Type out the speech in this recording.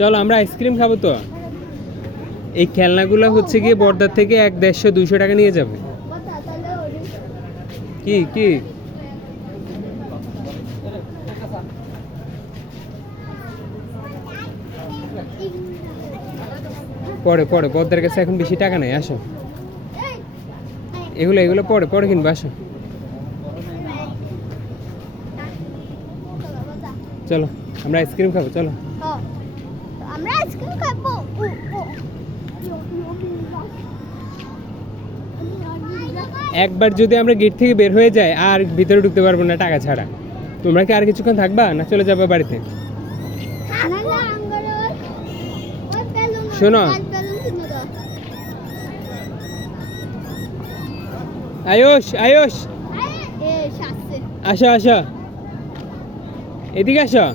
চলো আমরা আইসক্রিম খাবো তো। এই খেলনাগুলো হচ্ছে গিয়ে বর্দার থেকে 100-150-200 টাকা নিয়ে যাবে। কি কি পরে পরে বর্দার কাছে এখন বেশি টাকা নাই, আসো। এগুলো এগুলো পরে পরে কিনবো, আসো। চলো আমরা আইসক্রিম খাবো, চলো। আমরা আইসক্রিম খাবো। একবার যদি আমরা গেট থেকে বের হয়ে যাই আর ভিতরে ঢুকতে পারবো না টাকা ছাড়া। তোমরা কি আর কিছুক্ষণ থাকবা না চলে যাবে বাড়িতে? শোনো, আয়ুষ আয়ুষ আসো আসো, এদিকে আসো।